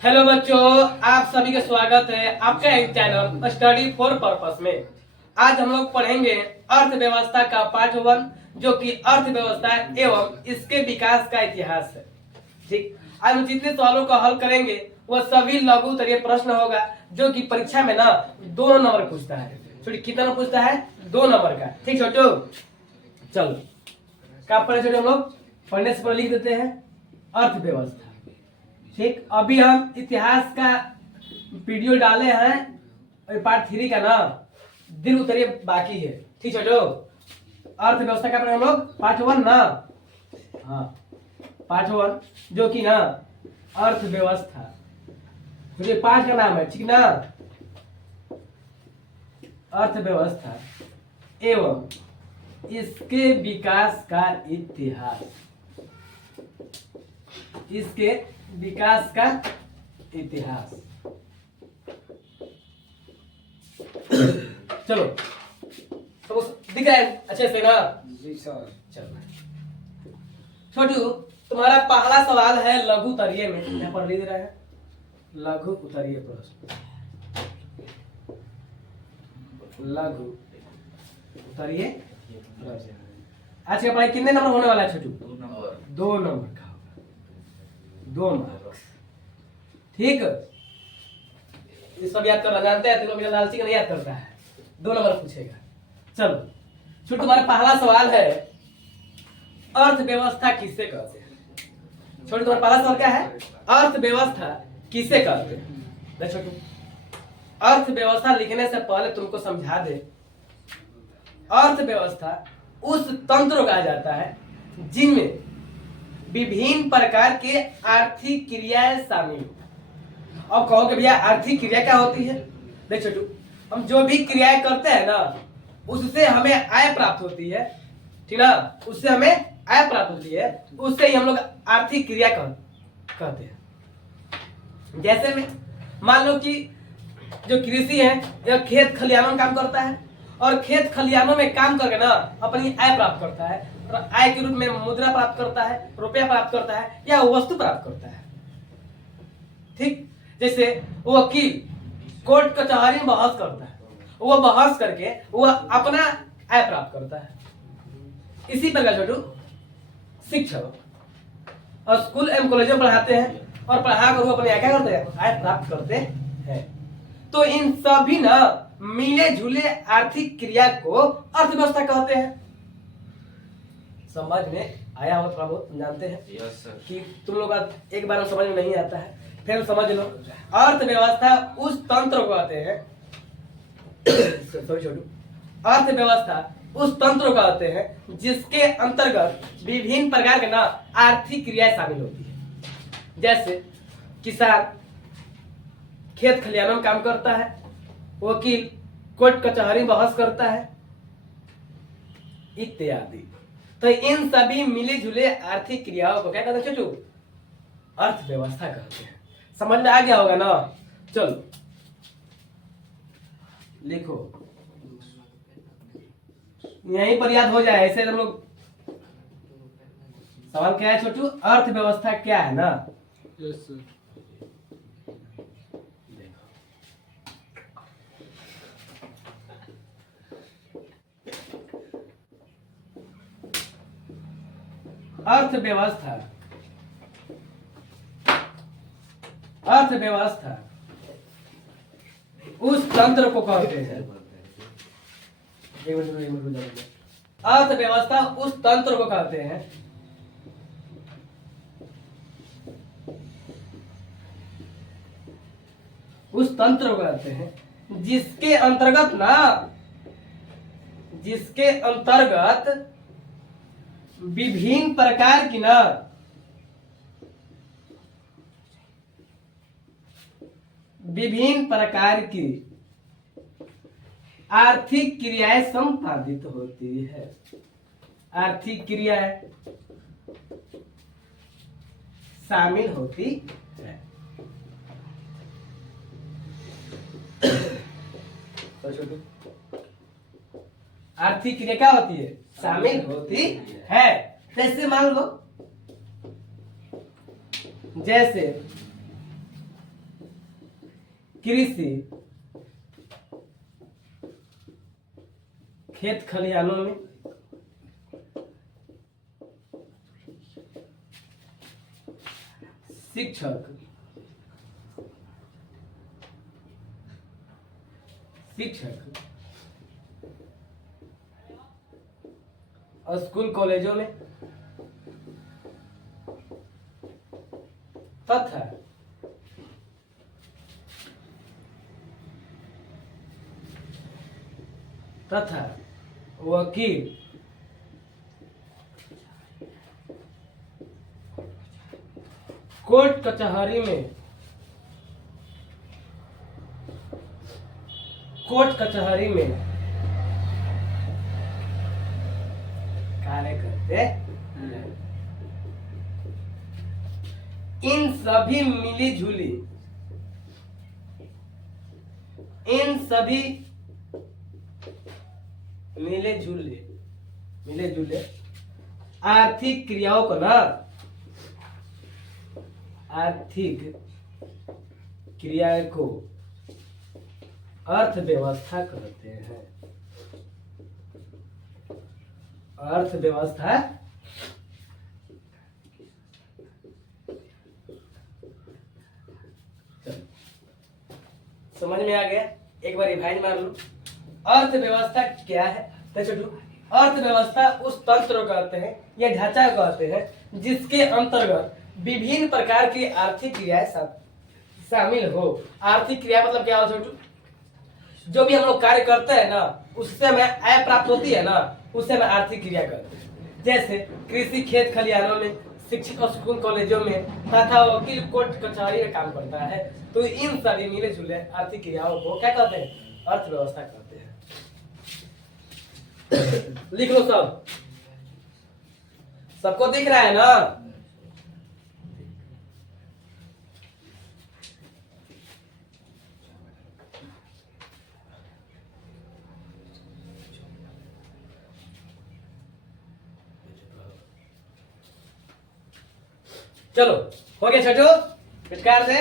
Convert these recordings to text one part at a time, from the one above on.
Hello बच्चों, आप सभी का स्वागत है आपका एक चैनल स्टडी फॉर पर्पस में। आज हम लोग पढ़ेंगे अर्थव्यवस्था का पार्ट 1, जो कि अर्थव्यवस्था एवं इसके विकास का इतिहास है। ठीक, आज हम जितने सवालों का हल करेंगे वह सभी लघु उत्तरीय प्रश्न होगा, जो कि परीक्षा में ना 2 नंबर पूछता है। छोटी कितना नंबर पूछता है? 2 नंबर का। ठीक छोटू, चलो क्या पढ़े छोटे हम लोग? पढ़ने से पहले लिख देते हैं अर्थव्यवस्था। ठीक, अभी हम इतिहास का वीडियो डाले हैं, पार्ट 3 का ना दीर्घ उत्तरीय बाकी है। ठीक छोटो, अर्थव्यवस्था का पढ़े हम लोग पार्ट 1 ना। हाँ, पार्ट 1 जो कि ना अर्थव्यवस्था, तो पार्ट का नाम है। ठीक ना, अर्थव्यवस्था एवं इसके विकास का इतिहास, इसके विकास का इतिहास। चलो, तो दिख रहा है अच्छे से ना? जी सर। चलो छोटू, तुम्हारा पहला सवाल है लघु उत्तरीय में। यहाँ पर लिख रहा है लघु उत्तरीय प्रश्न। लघु उत्तरीय प्रश्न। आज का पढ़ाई कितने नंबर होने वाला है छोटू? 2 नंबर का होगा, 2 मार्क्स। ठीक, ये सब याद करना जानते हैं, तुम मेरा लालची का नहीं याद करता है। 2 नंबर पूछेगा। चलो छोटू, तुम्हारा पहला सवाल है अर्थव्यवस्था किसे कहते हैं? छोटू, तुम्हारा पहला सवाल क्या है? अर्थव्यवस्था किसे कहते हैं? देख छोटू, अर्थव्यवस्था लिखने से पहले तुमको समझा दे, अर्थव्यवस्था उस तंत्र को कहा जाता है जिनमें विभिन्न प्रकार के आर्थिक क्रियाएं शामिल हो। अब कहो कि भैया आर्थिक क्रिया क्या होती है? देख छोटू, हम जो भी क्रियाएं करते हैं ना, उससे हमें आय प्राप्त होती है। ठीक ना, उससे हमें आय प्राप्त होती है, उससे ही हम लोग आर्थिक क्रिया कहते हैं। जैसे में मान लो कि जो कृषि है यह खेत खलिहानों में काम करता है, और खेत खलिहानों में काम करके ना अपनी आय प्राप्त करता है, और आय के रूप में मुद्रा प्राप्त करता है, रुपया प्राप्त करता है, या वस्तु प्राप्त करता है। ठीक, जैसे वो वकील कोर्ट कचहरी में बहस करता है, वो बहस करके वो अपना आय प्राप्त करता है। इसी प्रकार छोटू शिक्षक और स्कूल एवं कॉलेज में पढ़ाते हैं, और पढ़ाकर वो अपने क्या करते हैं? आय प्राप्त करते हैं। तो इन सभी ना मिले जुले आर्थिक क्रिया को अर्थव्यवस्था कहते हैं। समझ में आया हो? थोड़ा बहुत जानते हैं? Yes sir. कि तुम लोग एक बार समझ में नहीं आता है, फिर समझ लो। अर्थव्यवस्था उस तंत्र को कहते हैं छोटू, अर्थव्यवस्था उस तंत्र को कहते हैं जिसके अंतर्गत विभिन्न प्रकार के ना आर्थिक क्रियाएं शामिल होती है। जैसे किसान खेत खलिहानों में काम करता है, वकील कोर्ट कचहरी बहस करता है, इत्यादि। तो इन सभी मिली जुले आर्थिक क्रियाओं को क्या कहते हैं छोटू? अर्थव्यवस्था कहते हैं। समझ में आ गया होगा ना? चलो लिखो, यहीं पर याद हो जाए ऐसे हम लोग। सवाल क्या है छोटू? अर्थव्यवस्था क्या है ना? Yes sir. अर्थव्यवस्था, अर्थव्यवस्था उस तंत्र को कहते हैं, अर्थव्यवस्था उस तंत्र को कहते हैं उस तंत्र को कहते हैं जिसके अंतर्गत ना, जिसके अंतर्गत विभिन्न प्रकार की ना विभिन्न प्रकार की आर्थिक क्रियाएं संपादित होती है। आर्थिक क्रियाएं शामिल होती है। आर्थिक क्रिया क्या होती है? शामिल होती है। जैसे मान लो, जैसे कृषि खेत खलिहानों में शिक्षक और स्कूल कॉलेजों में तथा वकील कोर्ट कचहरी में कार्य करते हैं। इन सभी मिले जुले आर्थिक क्रियाओं को अर्थव्यवस्था कहते हैं। अर्थव्यवस्था समझ में आ गया? एक बार रिवाइज मार लो। अर्थव्यवस्था क्या है? तो छोटू, अर्थव्यवस्था उस तंत्र को कहते हैं या ढांचा को कहते हैं जिसके अंतर्गत विभिन्न प्रकार की आर्थिक क्रियाएं शामिल हो। आर्थिक क्रिया मतलब क्या हो छोटू? जो भी हम लोग कार्य करते हैं ना, उससे हमें आय प्राप्त होती है ना, उससे हमें आर्थिक क्रिया करते हैं। जैसे कृषि खेत खलिहानों में, शिक्षक और स्कूल कॉलेजों में तथा वकील कोर्ट कचहरी में काम करता है। तो इन सभी मिले जुले आर्थिक क्रियाओं को क्या कहते हैं? अर्थव्यवस्था कहते हैं। लिख लो सबको दिख रहा है ना? चलो हो गया छोटू, पिचकार से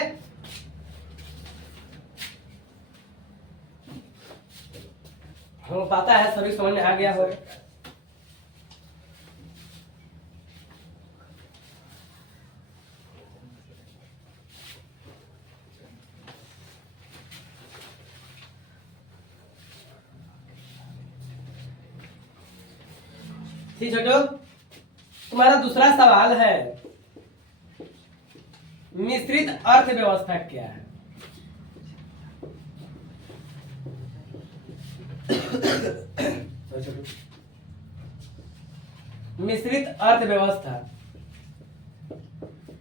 हमें पता है सभी समझ में आ गया हो। ठीक छोटू, तुम्हारा दूसरा सवाल है मिश्रित अर्थव्यवस्था क्या है? मिश्रित अर्थव्यवस्था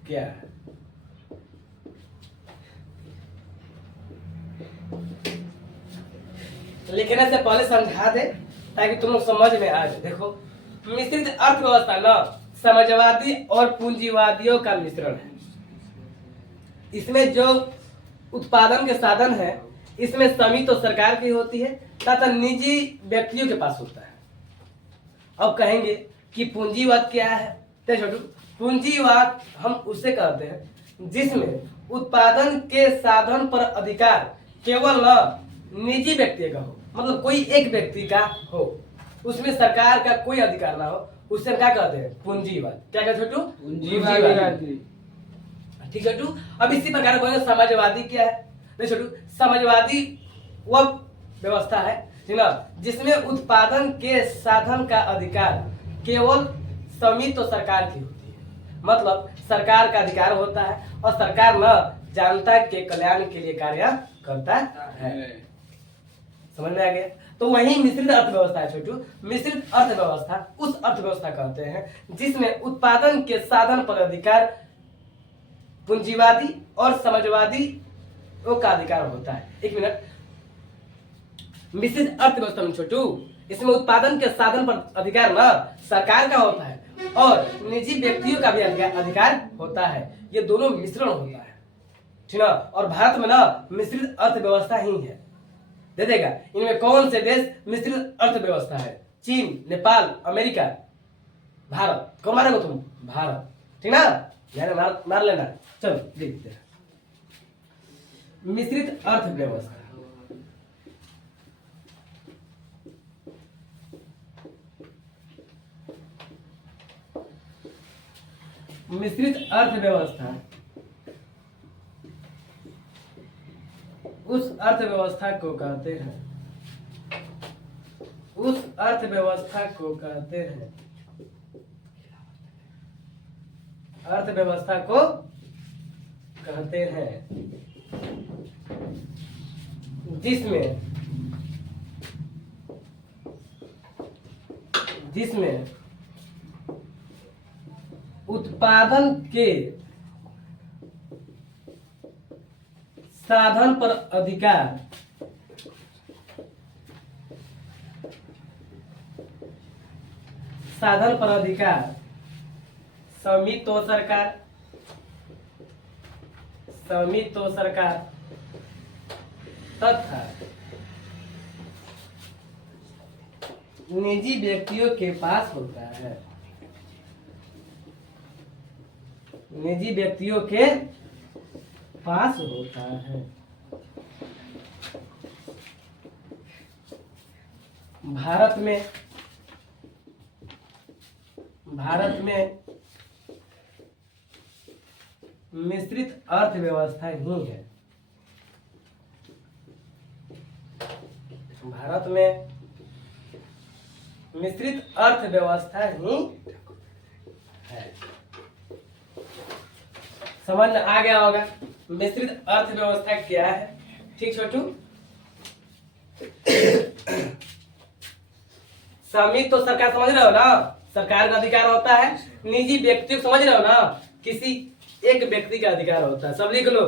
क्या है? लिखने से पहले समझा दे ताकि तुम लोग समझ में आ जाए। देखो, मिश्रित अर्थव्यवस्था ना समाजवादी और पूंजीवादियों का मिश्रण है। इसमें जो उत्पादन के साधन है, इसमें समिति तो सरकार की होती है तथा निजी व्यक्तियों के पास होता है। अब कहेंगे कि पूंजीवाद क्या है? तो छोटू, पूंजीवाद हम उसे कहते हैं जिसमें उत्पादन के साधन पर अधिकार केवल निजी व्यक्ति का हो, मतलब कोई एक व्यक्ति का हो, उसमें सरकार का कोई अधिकार ना हो, उसे क्या कहते हैं? पूंजीवाद। क्या कहते छोटू? पूंजीवाद। ठीक है छोटू। अब इसी प्रकार बोलेंगे समाजवादी क्या है? नहीं छोटू, समाजवादी वह व्यवस्था है ना जिसमें उत्पादन के साधन का अधिकार केवल समिति तो सरकार की होती है, मतलब सरकार का अधिकार होता है और सरकार न जनता के कल्याण के लिए कार्य करता है। समझ में आ गया? तो वही मिश्रित अर्थव्यवस्था है छोटू। मिश्रित अर्थव्यवस्था उस अर्थव्यवस्था कहते हैं जिसमें उत्पादन के साधन पर अधिकार पूंजीवादी और समाजवादी का अधिकार होता है। एक मिनट, मिश्रित अर्थव्यवस्था में छोटू, इसमें उत्पादन के साधन पर अधिकार ना सरकार का होता है और निजी व्यक्तियों का भी अधिकार होता है। ये दोनों मिश्रण होता है, ठीक ना? और भारत में ना मिश्रित अर्थव्यवस्था ही है। दे देगा इनमें कौन से देश मिश्रित अर्थव्यवस्था है? चीन, नेपाल, अमेरिका, भारत। कौन मारेगा तुम? भारत, ठीक ना? मार लेना। चलो देखते हैं। मिश्रित अर्थव्यवस्था। मिश्रित अर्थव्यवस्था उस अर्थव्यवस्था को कहते हैं, उस अर्थव्यवस्था को कहते हैं, अर्थव्यवस्था को कहते हैं जिसमें जिसमें उत्पादन के साधन पर अधिकार स्वामित्व सरकार तथा निजी व्यक्तियों के पास होता है, निजी व्यक्तियों के पास होता है। भारत में मिश्रित अर्थव्यवस्था ही है। भारत में मिश्रित अर्थव्यवस्था ही है। समझ में आ गया होगा मिश्रित अर्थव्यवस्था क्या है। ठीक छोटू, स्वामित्व तो सरकार समझ रहे हो ना, सरकार का अधिकार होता है। निजी व्यक्ति समझ रहे हो ना, किसी एक व्यक्ति का अधिकार होता है। सब लिख लो।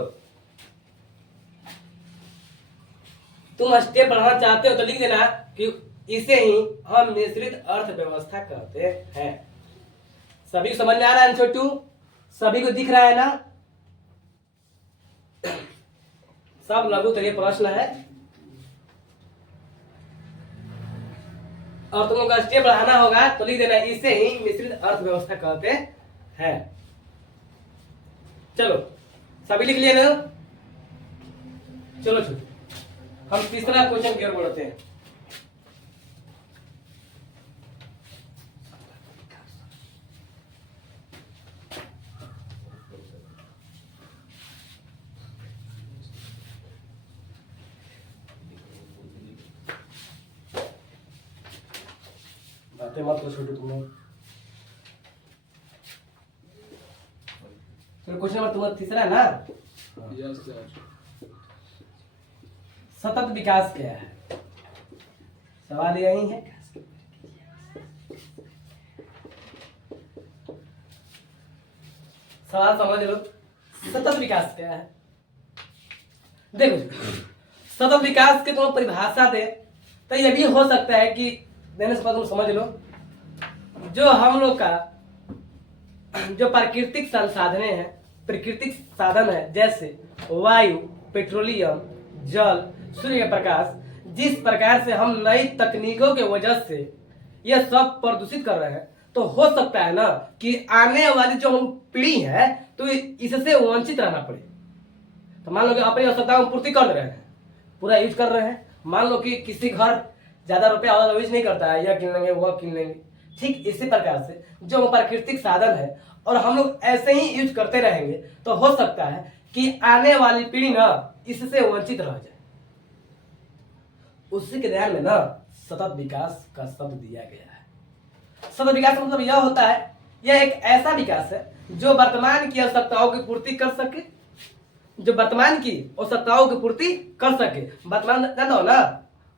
तुम स्टेप बढ़ाना चाहते हो तो लिख देना कि इसे ही हम मिश्रित अर्थव्यवस्था कहते हैं। सभी को समझ में आ रहा है छोटू? सभी को दिख रहा है ना? सब लघु तो ये प्रश्न है और तुम लोग का स्टेप बढ़ाना होगा तो लिख देना इसे ही मिश्रित अर्थव्यवस्था कहते हैं। चलो सभी लिख लिए ना? चलो हम तीसरा क्वेश्चन की ओर बढ़ते हैं। बातें मत को छोटू तुम। चलो क्वेश्चन नंबर तुम्हारा तीसरा है ना? Yes sir. सतत विकास क्या है? सवाल यही है। सवाल समझ लो, सतत विकास क्या है? देखो सतत विकास के तुम परिभाषा दे तो ये भी हो सकता है कि देने से पहले तुम समझ लो, जो हम लोग का जो प्राकृतिक संसाधने हैं, प्राकृतिक साधन है, जैसे वायु, पेट्रोलियम, जल, सूर्य का प्रकाश, जिस प्रकार से हम नई तकनीकों के वजह से यह सब प्रदूषित कर रहे हैं, तो हो सकता है ना कि आने वाली जो हम पीढ़ी है तो इससे वंचित रहना पड़े। तो मान लो कि अपनी आवश्यकताओं की पूर्ति कर रहे हैं, पूरा यूज कर रहे हैं। मान लो कि किसी घर ज्यादा रुपया यूज नहीं करता है, यह किन लेंगे वह किन लेंगे। ठीक इसी प्रकार से जो प्राकृतिक साधन है और हम लोग ऐसे ही यूज करते रहेंगे तो हो सकता है कि आने वाली पीढ़ी ना इससे वंचित रह जाए। उसी के ध्यान में ना सतत विकास का शब्द दिया गया है। सतत विकास मतलब यह होता है, यह एक ऐसा विकास है जो वर्तमान की आवश्यकताओं की पूर्ति कर सके, जो वर्तमान की आवश्यकताओं की पूर्ति कर सके। वर्तमान जानते हो ना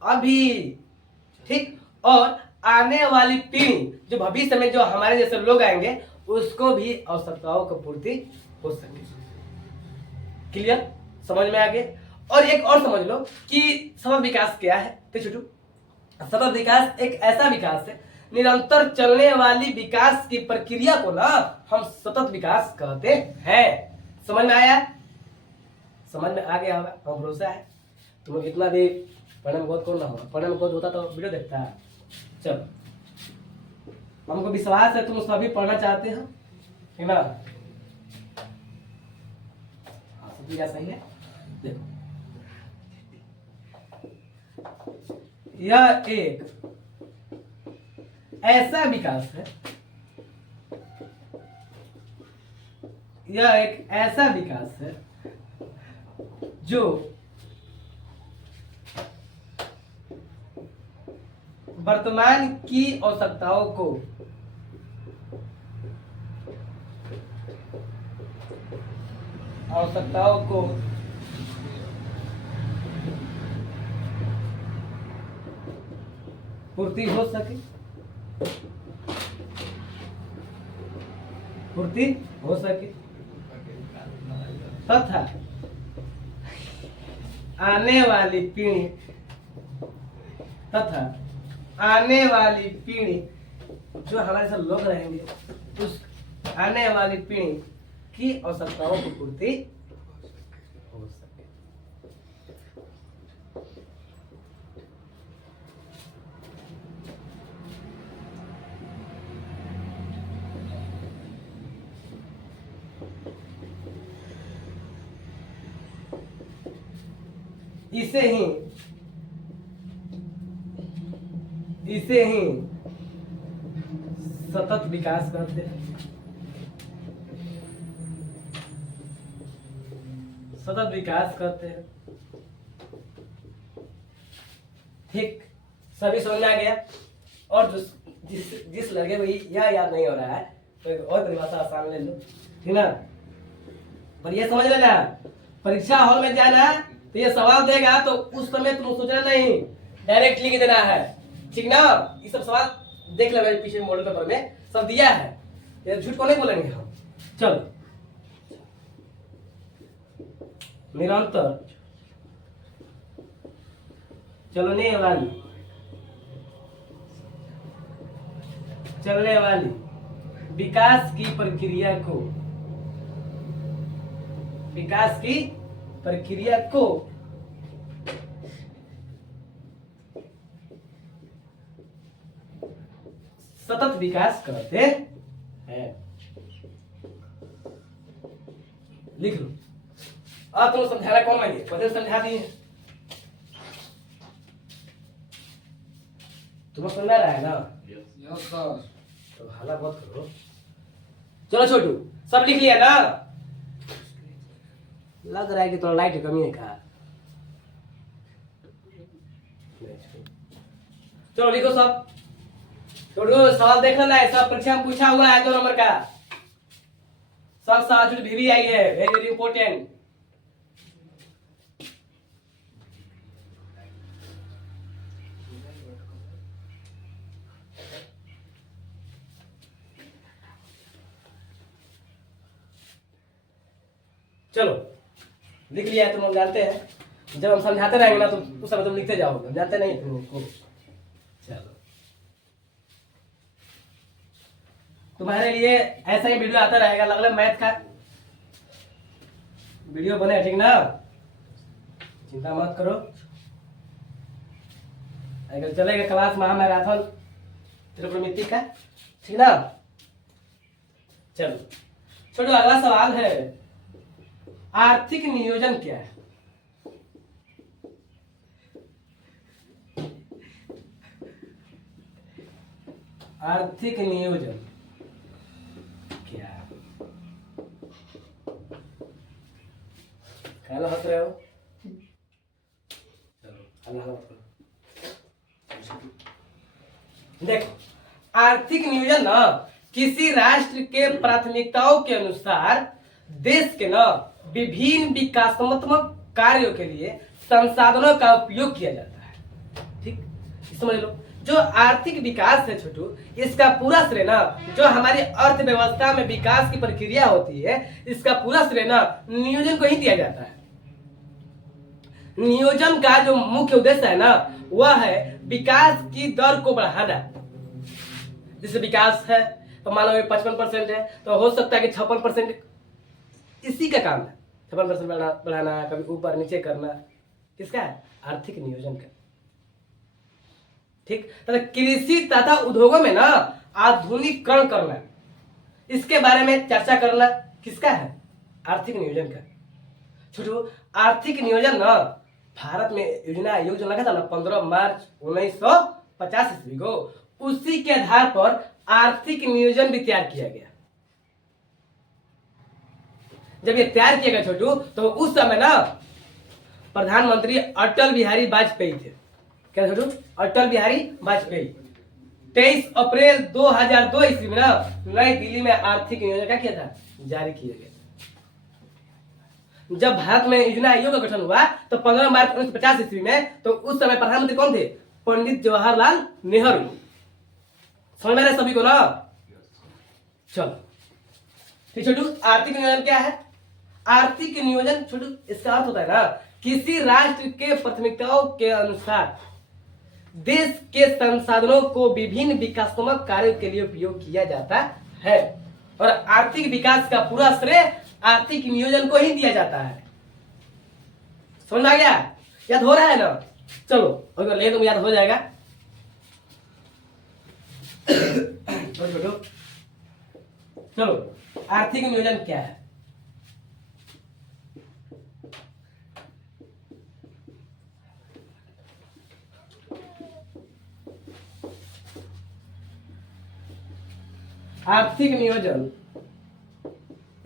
अभी, ठीक, और आने वाली पीढ़ी जो भविष्य में जो हमारे जैसे लोग आएंगे उसको भी आवश्यकताओं की पूर्ति हो सके। क्लियर? समझ में आ गए? और एक और समझ लो कि सतत विकास क्या है। तो छोटू, सतत विकास एक ऐसा विकास है, निरंतर चलने वाली विकास की प्रक्रिया को ना हम सतत विकास कहते हैं। समझ में आया? समझ में आ गया होगा, हम भरोसा है। तुम लोग इतना भी पढ़ने में बहुत कौन ना होगा, पढ़ने में बहुत होता तो वीडियो देखता है। चलो हमको विश्वास है तुम सभी पढ़ना चाहते हो, है ना? हाँ सब सही है। देखो यह एक ऐसा विकास है, यह एक ऐसा विकास है जो वर्तमान की आवश्यकताओं को पूर्ति हो सके, तथा आने वाली पीढ़ी जो हमारे साथ लोग रहेंगे, उस आने वाली पीढ़ी की आवश्यकताओं की पूर्ति हो सके। इसे ही सतत विकास कहते हैं। सतत विकास करते हैं। ठीक, सभी समझ में आ गया। और जिस लड़के को यह याद नहीं हो रहा है तो एक और परिभाषा आसान ले लो, ठीक ना। पर ये समझ लेना, परीक्षा हॉल में जाना तो ये सवाल देगा तो उस समय तुम सोचना नहीं, डायरेक्ट लिख देना है, ठीक ना। ये सब सवाल देख लो, पीछे मॉडल पेपर में सब दिया है, ये झूठ को नहीं बोलेंगे हम। चलो, निरंतर चलने वाली विकास की प्रक्रिया को सतत विकास कहते हैं। लिख लो। अब तुम समझाना कौन लगे, पहले समझा दिए, तुम्हें समझ रहा है ना। Yes sir. तो हल्ला मत करो। चलो छोटू, सब लिख लिया ना। लग रहा है कि थोड़ा लाइट की कमी है का। चलो लिखो सब। छोटू, सवाल देख लेना है, सब परीक्षा में पूछा हुआ है 2 नंबर का। सब सवाल जो भी आई है, वेरी वेरी इंपॉर्टेंट। चलो लिख लिया है, तुम लोग जानते हैं। जब हम समझाते रहेंगे ना तो उस समय तुम लिखते जाओगे, जानते नहीं तुमको। चलो, तुम्हारे लिए ऐसा ही वीडियो आता रहेगा, लगभग मैथ का वीडियो बने, ठीक ना। चिंता मत करो, अगर चलेगा क्लास महामैराथन त्रिकोणमिति का, ठीक ना। चलो छोटो, अगला सवाल है, आर्थिक नियोजन क्या है। आर्थिक नियोजन क्या है? क्या हंस रहे हो? चलो अल्लाह देखो, आर्थिक नियोजन ना किसी राष्ट्र के प्राथमिकताओं के अनुसार देश के ना विभिन्न विकासात्मक कार्यों के लिए संसाधनों का उपयोग किया जाता है। ठीक, समझ लो। जो आर्थिक विकास है छोटू, इसका पूरा श्रेय ना, जो हमारी अर्थव्यवस्था में विकास की प्रक्रिया होती है, इसका पूरा श्रेय ना नियोजन को ही दिया जाता है। नियोजन का जो मुख्य उद्देश्य है ना, वह है विकास की दर को बढ़ाना। जैसे विकास है तो मान लो 55% है, तो हो सकता है कि 56% इसी का काम है। 56% बढ़ाना, कभी ऊपर नीचे करना, किसका है? आर्थिक नियोजन का। ठीक, तथा कृषि तथा उद्योगों में ना आधुनिकीकरण करना, इसके बारे में चर्चा करना, किसका है? आर्थिक नियोजन का। छोटू, आर्थिक नियोजन ना भारत में योजना आयोग जो लगा था ना 15 मार्च 1950 ईस्वी को, उसी के आधार पर आर्थिक नियोजन भी तैयार किया गया। जब ये तैयार किया गया छोटू, तो उस समय ना प्रधानमंत्री अटल बिहारी वाजपेयी थे। क्या छोटू? अटल बिहारी वाजपेयी 23 अप्रैल 2002 ईस्वी में ना नई दिल्ली में आर्थिक योजना क्या किया था? जारी किया गया। जब भारत में योजना आयोग का गठन हुआ तो 15 मार्च 1950 ईस्वी में, तो उस समय प्रधानमंत्री कौन थे? पंडित जवाहरलाल नेहरू। समझ में आ रहा है सभी को ना? चलो ठीक छोटू, आर्थिक नियोजन क्या है? आर्थिक नियोजन छोटू इसका अर्थ होता है ना, किसी राष्ट्र के प्राथमिकताओं के अनुसार देश के संसाधनों को विभिन्न विकासात्मक कार्यों के लिए उपयोग किया जाता है, और आर्थिक विकास का पूरा श्रेय आर्थिक नियोजन को ही दिया जाता है। समझ में आ गया? याद हो रहा है ना? चलो अगर ले तो याद हो जाएगा। चलो आर्थिक नियोजन क्या है? आर्थिक नियोजन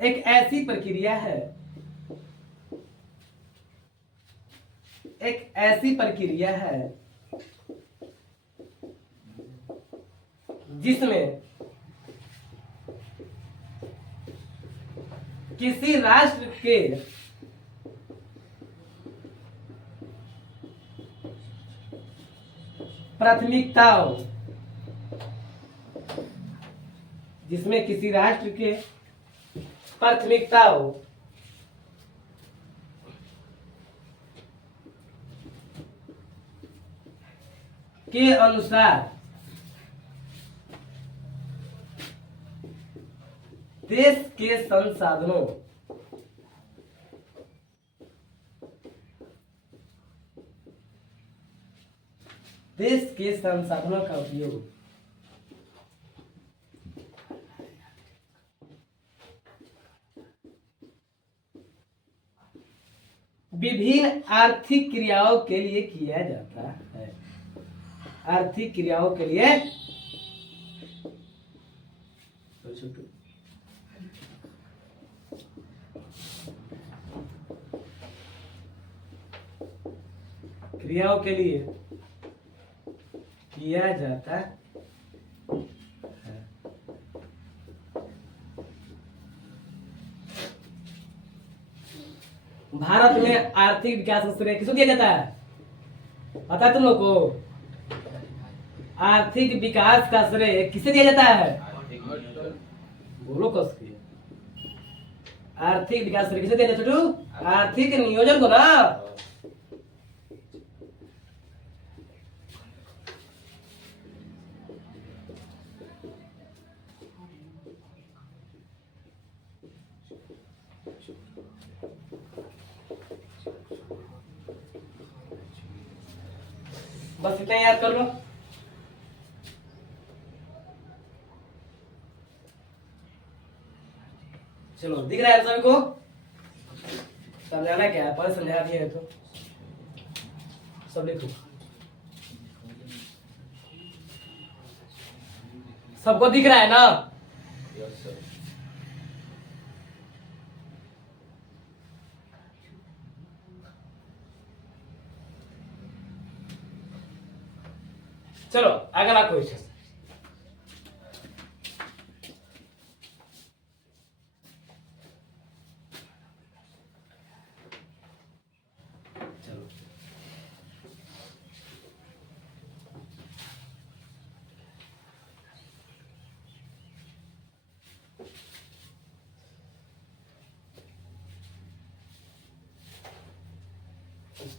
एक ऐसी प्रक्रिया है, एक ऐसी प्रक्रिया है जिसमें किसी राष्ट्र के प्राथमिकताओं, जिसमें किसी राष्ट्र के प्राथमिकताओं के अनुसार देश के संसाधनों का उपयोग विभिन्न आर्थिक क्रियाओं के लिए किया जाता है। आर्थिक क्रियाओं के लिए किया जाता है। भारत में आर्थिक विकास का श्रेय किसको दिया जाता है? पता है तुम लोग को? आर्थिक विकास का श्रेय किसे दिया जाता है? बोलो कस के। आर्थिक विकास श्रेय किसे दिया जाता है छोटू? आर्थिक नियोजन को ना। बस इतना याद कर लो। चलो दिख रहा है सभी को? समझाना क्या है? पहले समझा दिया है तो सब लिखो। सबको दिख रहा है ना? चलो अगला क्वेश्चन।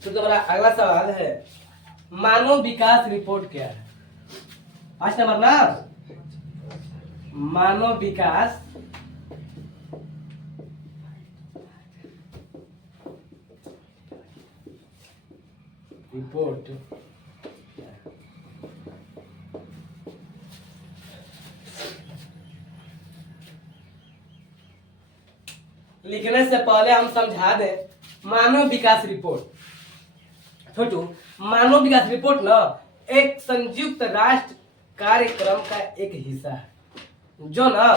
चलो तो हमारा अगला सवाल है, मानव विकास रिपोर्ट क्या है? 5 नंबर ना, मानव विकास रिपोर्ट लिखने से पहले हम समझा दें, मानव विकास रिपोर्ट छोटू, मानव विकास रिपोर्ट ना एक संयुक्त राष्ट्र कार्यक्रम का एक हिस्सा है जो ना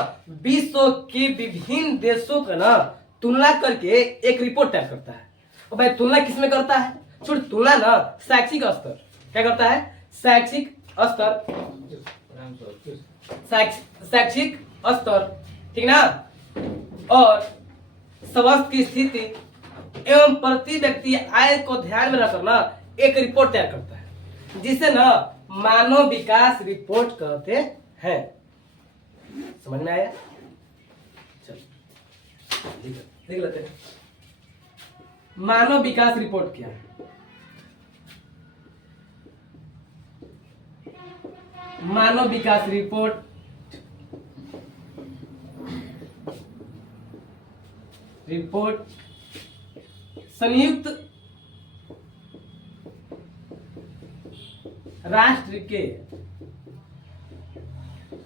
विश्व के विभिन्न देशों का ना तुलना करके एक रिपोर्ट तैयार करता है। और भाई तुलना किसमें करता है? छोटू, तुलना ना शैक्षिक स्तर क्या करता है? शैक्षिक स्तर, शैक्षिक स्तर, ठीक ना, और स्वास्थ्य की स्थिति एवं प्रति व्यक्ति आय को ध्यान में रखकर ना एक रिपोर्ट तैयार करता है जिसे ना मानव विकास रिपोर्ट कहते हैं। समझ में आया? चलो लिख लेते हैं। मानव विकास रिपोर्ट क्या है? मानव विकास रिपोर्ट संयुक्त राष्ट्र के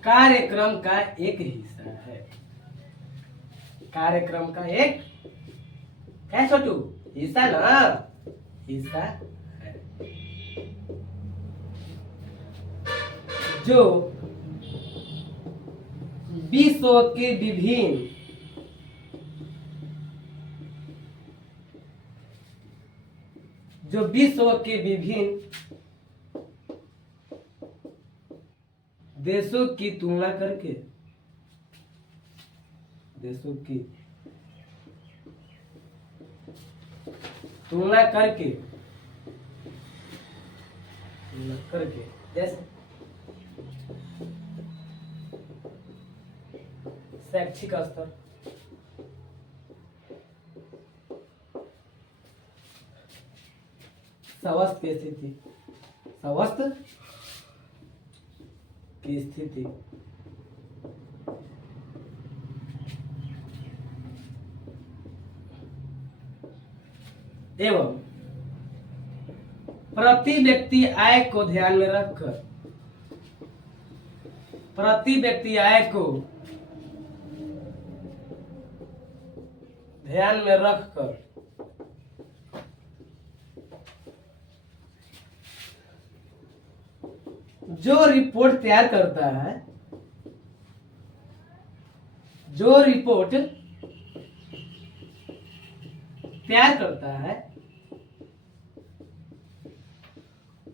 कार्यक्रम का एक हिस्सा है। कार्यक्रम का एक है छोटू, हिस्सा ना, हिस्सा है जो विश्व के विभिन्न देशों की तुलना करके जैसे शैक्षिक स्तर, स्वास्थ्य की स्थिति, एवं प्रति व्यक्ति आय को ध्यान में रखकर जो रिपोर्ट तैयार करता है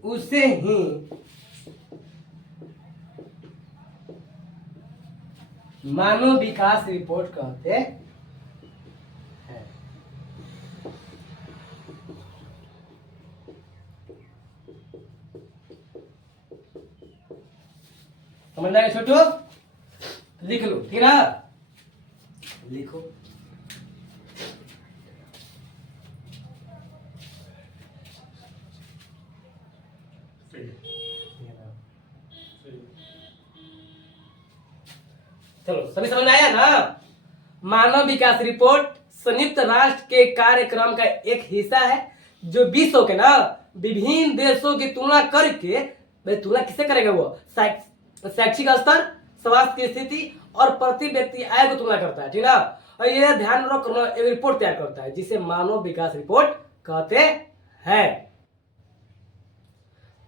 उसे ही मानव विकास रिपोर्ट कहते हैं। समझ में आया छोटू? लिख लो, ठीक ना? लिखो। चलो, सभी समझ में आया ना? मानव विकास रिपोर्ट संयुक्त राष्ट्र के कार्यक्रम का एक हिस्सा है जो विश्व के ना विभिन्न देशों की तुलना करके, तुलना किससे करेगा? वो शैक्षिक स्तर, स्वास्थ्य की स्थिति और प्रति व्यक्ति आय को तुलना करता है, ठीक ना? और यह ध्यान रखना एक रिपोर्ट तैयार करता है जिसे मानव विकास रिपोर्ट कहते हैं।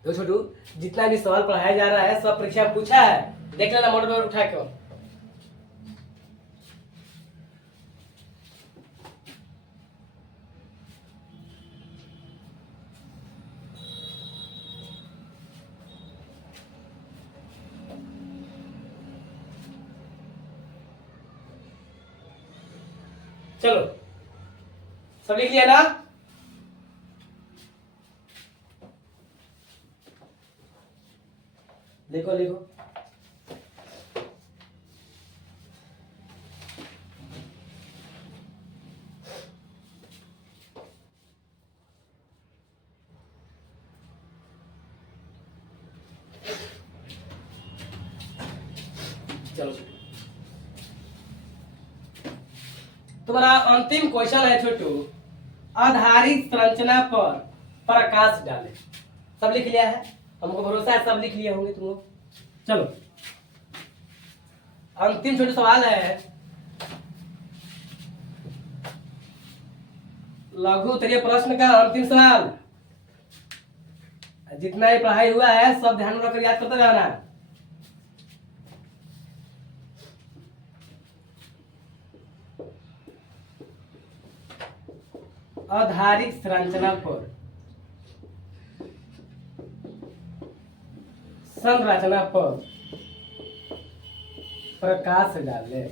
तो छोटू, जितना भी सवाल पढ़ाया जा रहा है सब परीक्षा में पूछा है, देख लेना मोटर पर उठा के। चलो, सब लिख लिया ना? लिखो लिखो। चलो, तुम्हारा अंतिम क्वेश्चन है छोटू, आधारित संरचना पर प्रकाश डाले। सब लिख लिया है? हमको भरोसा है सब लिख लिए होंगे तुम लोग। चलो, अंतिम छोटू सवाल है, लघु उत्तरीय प्रश्न का अंतिम सवाल। जितना ही पढ़ाई हुआ है सब ध्यान में रखकर याद करते रहना है। आधारिक संरचना पर संरचना पर प्रकाश डाले।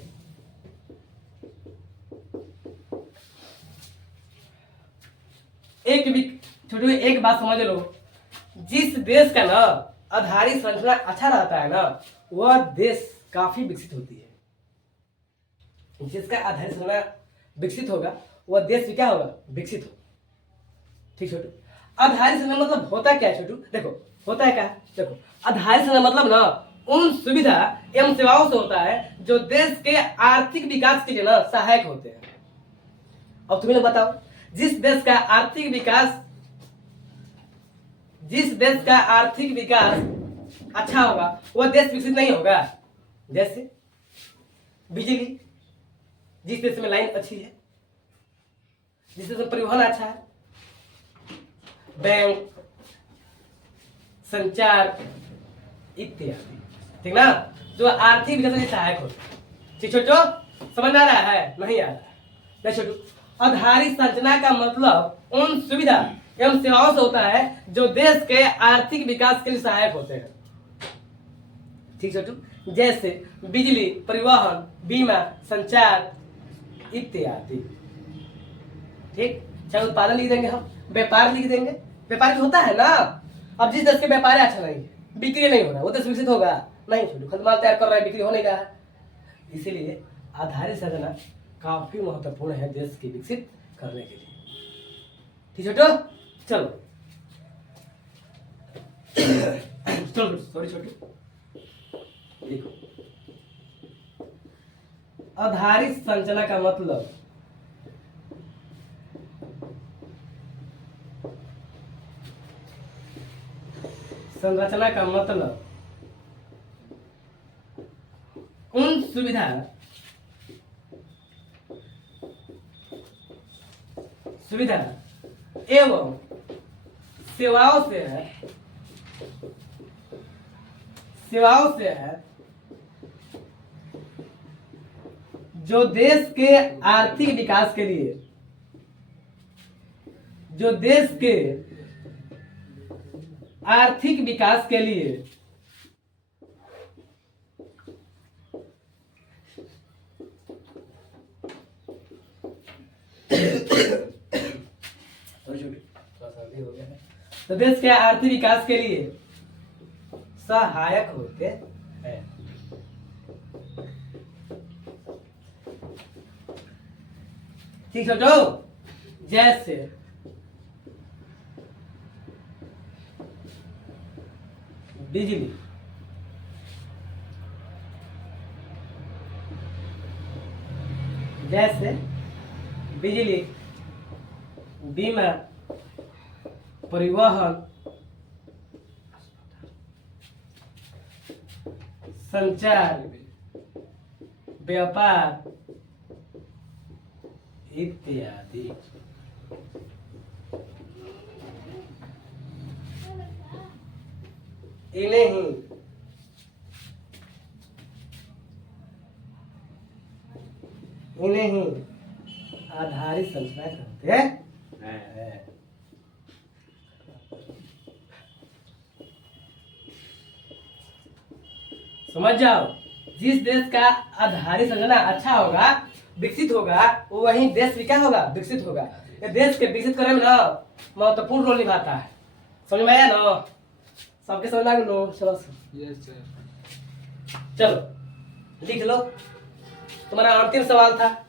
छोटे एक बात समझ लो, जिस देश का ना आधारिक संरचना अच्छा रहता है ना वह देश काफी विकसित होती है। जिसका आधारिक संरचना विकसित होगा वह देश भी क्या होगा, विकसित हो। ठीक छोटू, आधारिक संरचना मतलब होता क्या है छोटू, देखो होता है क्या, देखो आधारिक संरचना मतलब ना उन सुविधा एवं सेवाओं से होता है जो देश के आर्थिक विकास के लिए ना सहायक होते हैं। अब तुम्हें बताओ, जिस देश का आर्थिक विकास अच्छा होगा वह देश विकसित नहीं होगा। जैसे बिजली, जिस देश में लाइन अच्छी है, जिस देश में परिवहन अच्छा है, बैंक, संचार इत्यादि, ठीक ना, जो आर्थिक विकास में सहायक होते हैं। ठीक छोटो, समझ आ रहा है, नहीं आ रहा है? नहीं छोटू, आधारिक संरचना का मतलब उन सुविधा एवं सेवाओं से होता है जो देश के आर्थिक विकास के लिए सहायक होते हैं। ठीक छोटू, जैसे बिजली, परिवहन, बीमा, संचार इत्यादि। ठीक, चाहे उत्पादन लिख देंगे, हम व्यापार लिख देंगे, व्यापार भी होता है ना। अब जिस देश के व्यापार अच्छा नहीं है, बिक्री नहीं हो रहा, वो देश विकसित होगा नहीं छोटू, खत माल तैयार कर रहा है, बिक्री हो नहीं रहा है। इसीलिए आधारिक संरचना काफी महत्वपूर्ण है देश की विकसित करने के लिए। ठीक छोटू, चलो चलो सॉरी छोटू, देखो आधारित संरचना का मतलब संरचना का मतलब उन सुविधा एवं सेवाओं से है जो देश के आर्थिक विकास के लिए, जो देश के आर्थिक विकास के लिए तो देश के आर्थिक विकास के लिए सहायक होते हैं। ठीक है, तो जैसे बिजली, बीमा, परिवहन, संचार, व्यापार इत्यादि। इन्हें ही आधारित संरचना कहते हैं। समझ जाओ, जिस देश का आधारित संरचना अच्छा होगा, विकसित होगा, वो वही देश भी क्या होगा, विकसित होगा। ये देश के विकसित करने में ना महत्वपूर्ण रोल निभाता है। समझ में आया ना? सबके समझ में लो। चलो यस सर, चलो लिख लो, तुम्हारा अंतिम सवाल था।